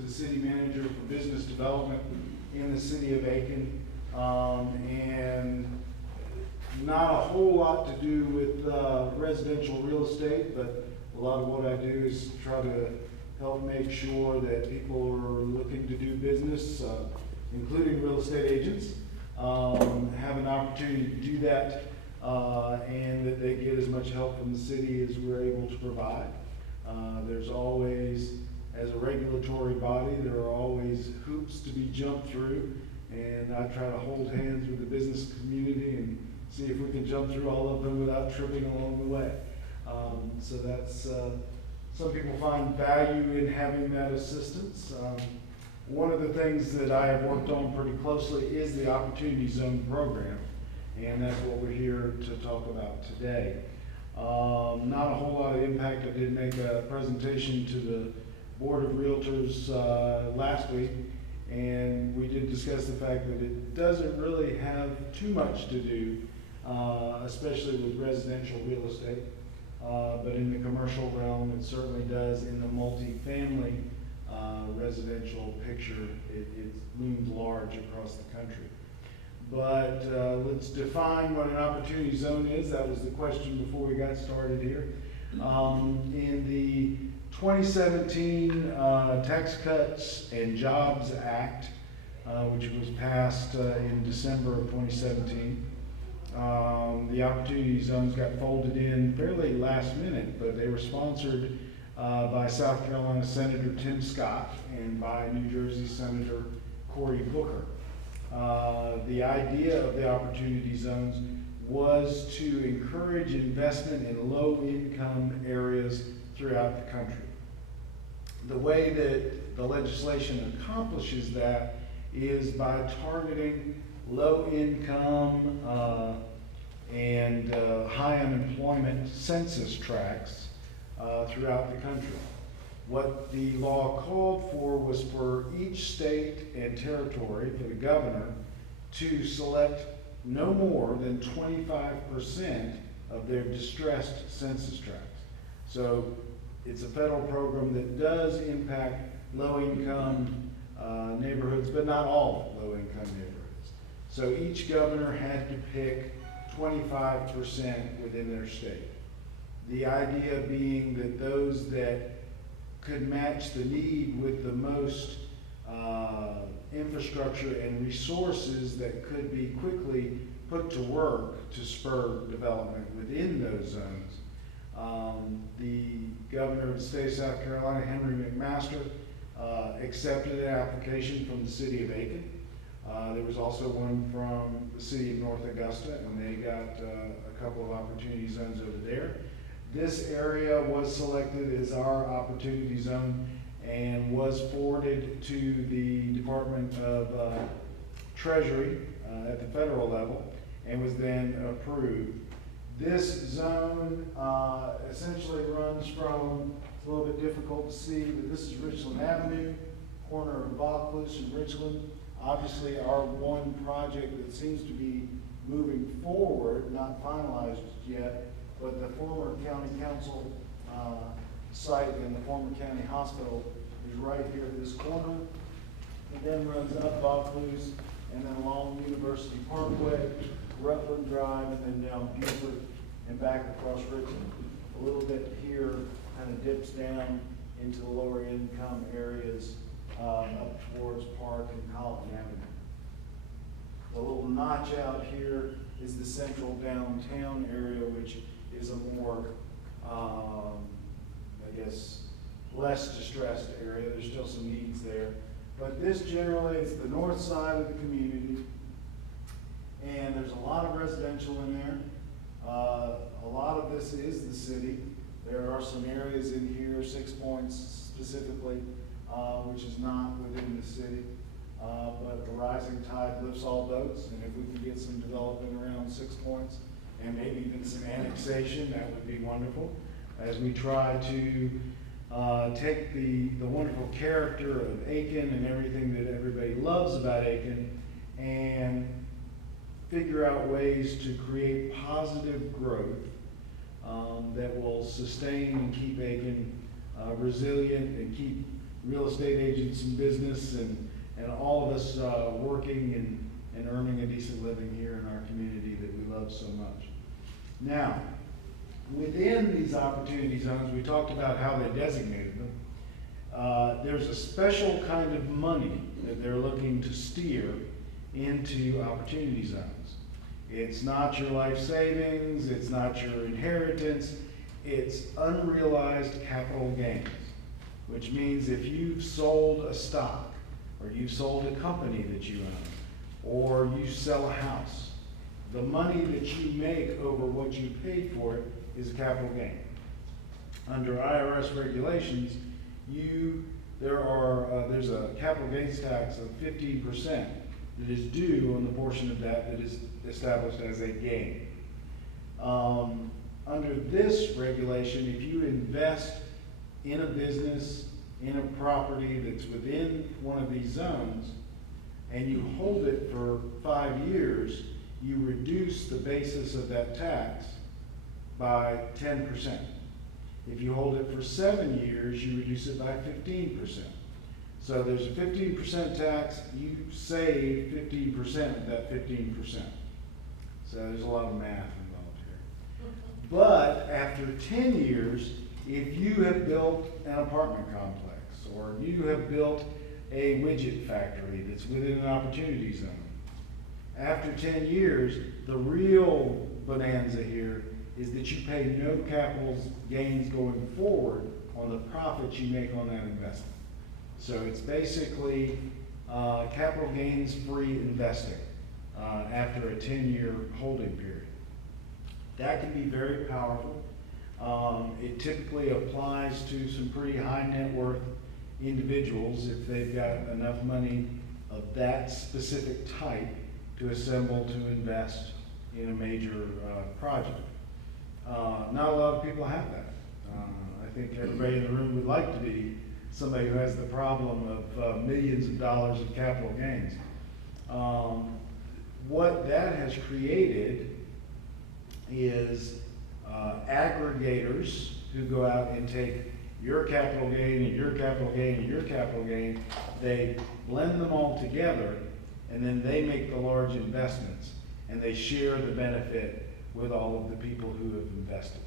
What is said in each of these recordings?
the city manager for business development in the city of Aiken, and not a whole lot to do with residential real estate, but a lot of what I do is try to help make sure that people are looking to do business, including real estate agents, have an opportunity to do that, and that they get as much help from the city as we're able to provide. There's always, as a regulatory body, there are always hoops to be jumped through, and I try to hold hands with the business community and see if we can jump through all of them without tripping along the way. So that's, some people find value in having that assistance. One of the things that I have worked on pretty closely is the Opportunity Zone program, and that's what we're here to talk about today. Not a whole lot of impact. I did make a presentation to the Board of Realtors last week, and we did discuss the fact that it doesn't really have too much to do, especially with residential real estate, but in the commercial realm it certainly does. In the multifamily residential picture, it looms large across the country. But let's define what an opportunity zone is. That was the question before we got started here. In the 2017 Tax Cuts and Jobs Act, which was passed in December of 2017, the opportunity zones got folded in fairly last minute, but they were sponsored by South Carolina Senator Tim Scott and by New Jersey Senator Cory Booker. The idea of the opportunity zones was to encourage investment in low-income areas throughout the country. The way that the legislation accomplishes that is by targeting low-income and high unemployment census tracts throughout the country. What the law called for was for each state and territory, for the governor, to select no more than 25% of their distressed census tracts. So it's a federal program that does impact low-income neighborhoods, but not all low-income neighborhoods. So each governor had to pick 25% within their state. The idea being that those that could match the need with the most infrastructure and resources that could be quickly put to work to spur development within those zones. The governor of the state of South Carolina, Henry McMaster, accepted an application from the city of Aiken. There was also one from the city of North Augusta, and they got a couple of opportunity zones over there. This area was selected as our opportunity zone and was forwarded to the Department of Treasury at the federal level and was then approved. This zone essentially runs from, it's a little bit difficult to see, but this is Richland Avenue, corner of Vaucluse and Richland. Obviously our one project that seems to be moving forward, not finalized yet, but the former county council site in the former county hospital is right here at this corner. It then runs up Vaucluse and then along University Parkway, Rutland Drive, and then down Buford and back across Richland. A little bit here kind of dips down into the lower income areas up towards Park and College Avenue. The little notch out here is the central downtown area, which is a more, I guess, less distressed area. There's still some needs there. But this generally is the north side of the community, and there's a lot of residential in there. A lot of this is the city. There are some areas in here, 6 Points specifically, which is not within the city. But the rising tide lifts all boats, and if we can get some development around 6 Points, and maybe even some annexation, that would be wonderful, as we try to take the wonderful character of Aiken and everything that everybody loves about Aiken and figure out ways to create positive growth that will sustain and keep Aiken resilient and keep real estate agents in business, and all of us working and earning a decent living here in our community that we love so much. Now, within these opportunity zones, we talked about how they designated them. There's a special kind of money that they're looking to steer into opportunity zones. It's not your life savings, it's not your inheritance, it's unrealized capital gains, which means if you've sold a stock, or you've sold a company that you own, or you sell a house, the money that you make over what you paid for it is a capital gain. Under IRS regulations, there's a capital gains tax of 15% that is due on the portion of that is established as a gain. Under this regulation, if you invest in a business, in a property that's within one of these zones, and you hold it for 5 years, you reduce the basis of that tax by 10%. If you hold it for 7 years, you reduce it by 15%. So there's a 15% tax, you save 15% of that 15%. So there's a lot of math involved here. But after 10 years, if you have built an apartment complex, or you have built a widget factory that's within an opportunity zone, after 10 years, the real bonanza here is that you pay no capital gains going forward on the profits you make on that investment. So it's basically capital gains free investing after a 10-year holding period. That can be very powerful. It typically applies to some pretty high net worth individuals if they've got enough money of that specific type to assemble to invest in a major project. Not a lot of people have that. I think everybody in the room would like to be somebody who has the problem of millions of dollars of capital gains. What that has created is aggregators who go out and take your capital gain and your capital gain and your capital gain, they blend them all together, and then they make the large investments, and they share the benefit with all of the people who have invested.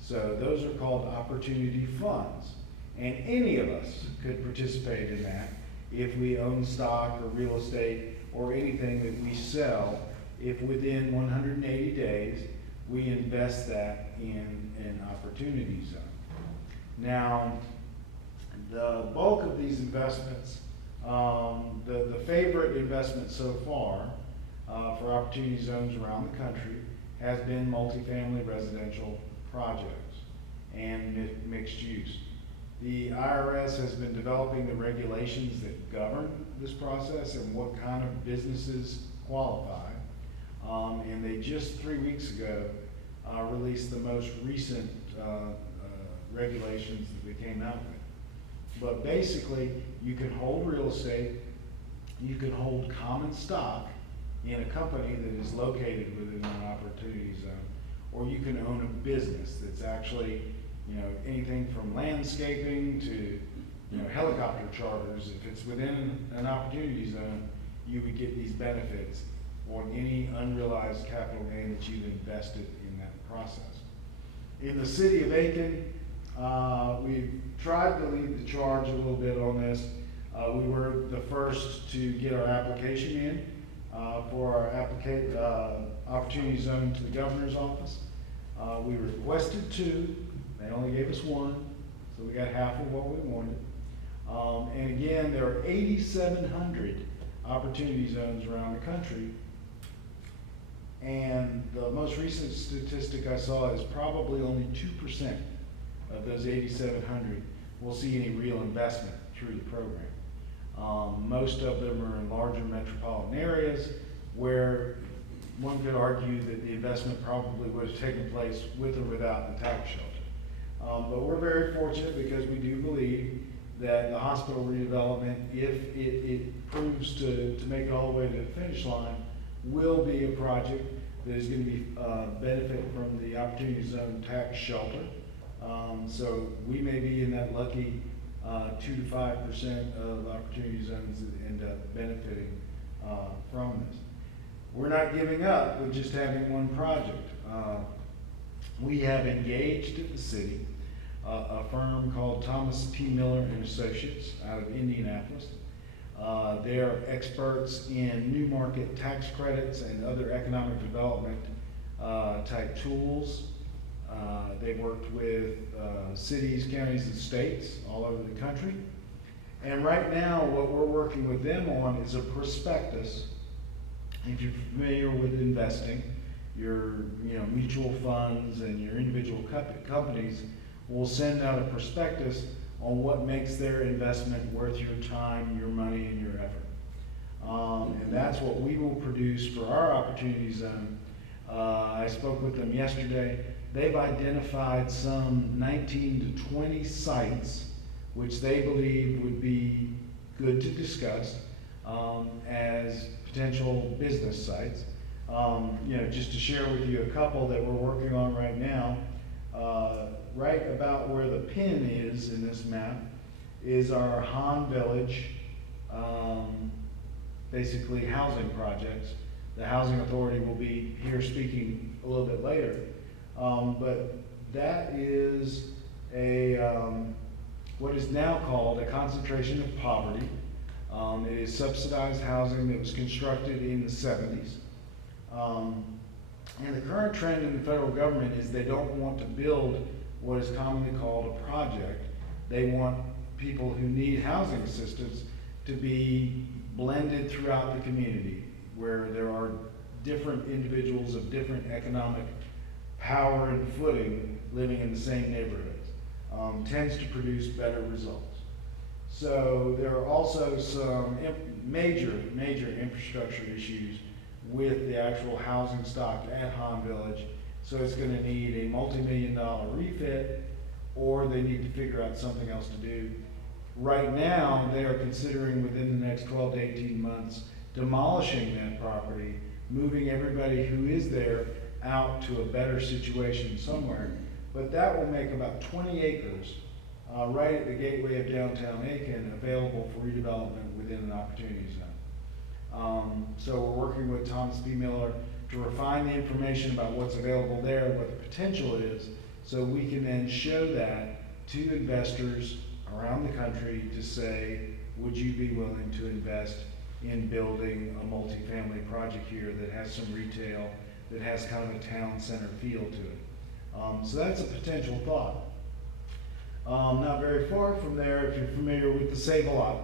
So those are called opportunity funds. And any of us could participate in that if we own stock or real estate or anything that we sell, if within 180 days we invest that in an opportunity zone. Now, the bulk of these investments, the favorite investment so far for opportunity zones around the country has been multifamily residential projects and mixed use. The IRS has been developing the regulations that govern this process and what kind of businesses qualify. And they just 3 weeks ago released the most recent regulations that they came out with. But basically, you can hold real estate, you can hold common stock in a company that is located within an opportunity zone, or you can own a business that's actually, anything from landscaping to, helicopter charters. If it's within an opportunity zone, you would get these benefits on any unrealized capital gain that you've invested in that process. In the city of Aiken, we've tried to lead the charge a little bit on this. We were the first to get our application in for our opportunity zone to the governor's office. We requested 2, they only gave us 1, so we got half of what we wanted. And again, there are 8,700 opportunity zones around the country. And the most recent statistic I saw is probably only 2% of those 8,700 will see any real investment through the program. Most of them are in larger metropolitan areas where one could argue that the investment probably would have taken place with or without the tax shelter. But we're very fortunate because we do believe that the hospital redevelopment, if it proves to make it all the way to the finish line, will be a project that is going to be benefit from the Opportunity Zone tax shelter. So we may be in that lucky 2 to 5% of opportunity zones that end up benefiting from this. We're not giving up with just having one project. We have engaged at the city a firm called Thomas P. Miller and Associates out of Indianapolis. They're experts in new market tax credits and other economic development type tools. They've worked with cities, counties, and states all over the country. And right now, what we're working with them on is a prospectus. If you're familiar with investing, your mutual funds and your individual companies will send out a prospectus on what makes their investment worth your time, your money, and your effort. And that's what we will produce for our opportunity zone. I spoke with them yesterday. They've identified some 19 to 20 sites which they believe would be good to discuss as potential business sites. Just to share with you a couple that we're working on right now, right about where the pin is in this map is our Han Village, basically housing projects. The Housing Authority will be here speaking a little bit later. But that is what is now called a concentration of poverty. It is subsidized housing that was constructed in the 70s. And the current trend in the federal government is they don't want to build what is commonly called a project. They want people who need housing assistance to be blended throughout the community, where there are different individuals of different economic power and footing living in the same neighborhoods. Tends to produce better results. So there are also some major infrastructure issues with the actual housing stock at Han Village. So it's going to need a multi-million-dollar refit, or they need to figure out something else to do. Right now, they are considering within the next 12 to 18 months demolishing that property, moving everybody who is there out to a better situation somewhere. But that will make about 20 acres right at the gateway of downtown Aiken available for redevelopment within an opportunity zone. So we're working with Thomas P. Miller to refine the information about what's available there, what the potential is, so we can then show that to investors around the country to say, would you be willing to invest in building a multifamily project here that has some retail, that has kind of a town center feel to it. So that's a potential thought. Not very far from there, if you're familiar with the Save-A-Lot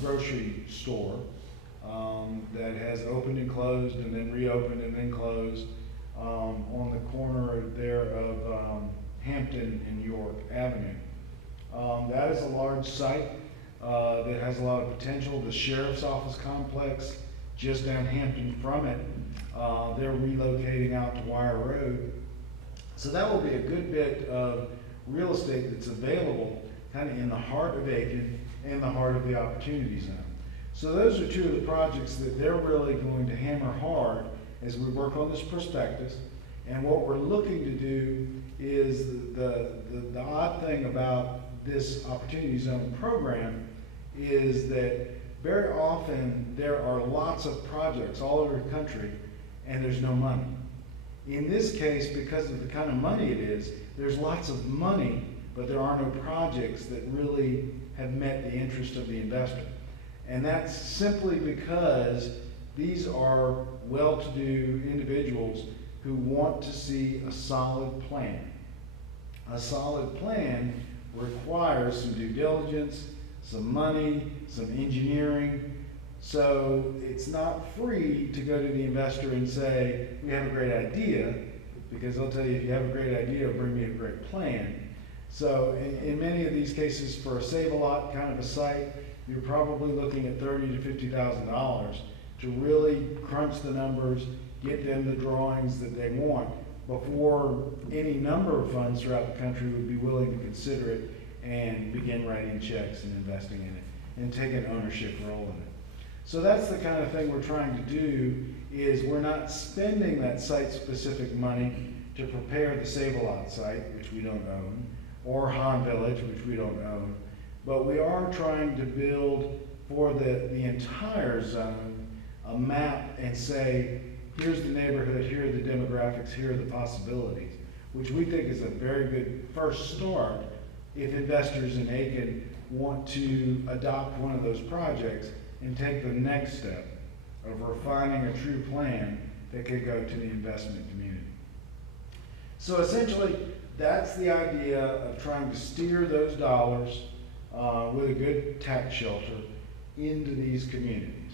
grocery store that has opened and closed and then reopened and then closed on the corner there of Hampton and York Avenue. That is a large site that has a lot of potential. The Sheriff's Office complex just down Hampton from it, they're relocating out to Wire Road. So that will be a good bit of real estate that's available kind of in the heart of Aiken and the heart of the opportunity zone. So those are two of the projects that they're really going to hammer hard as we work on this prospectus. And what we're looking to do is the odd thing about this opportunity zone program is that very often there are lots of projects all over the country and there's no money. In this case, because of the kind of money it is, there's lots of money, but there are no projects that really have met the interest of the investor. And that's simply because these are well-to-do individuals who want to see a solid plan. A solid plan requires some due diligence, some money, some engineering. So it's not free to go to the investor and say, we have a great idea, because they'll tell you, if you have a great idea, bring me a great plan. So in many of these cases, for a Save-A-Lot kind of a site, you're probably looking at $30,000 to $50,000 to really crunch the numbers, get them the drawings that they want before any number of funds throughout the country would be willing to consider it and begin writing checks and investing in it and taking ownership role in it. So that's the kind of thing we're trying to do, is we're not spending that site-specific money to prepare the Save-A-Lot site, which we don't own, or Han Village, which we don't own. but we are trying to build for the entire zone a map and say, here's the neighborhood, here are the demographics, here are the possibilities, which we think is a very good first start if investors in Aiken want to adopt one of those projects and take the next step of refining a true plan that could go to the investment community. So essentially, that's the idea of trying to steer those dollars with a good tax shelter into these communities.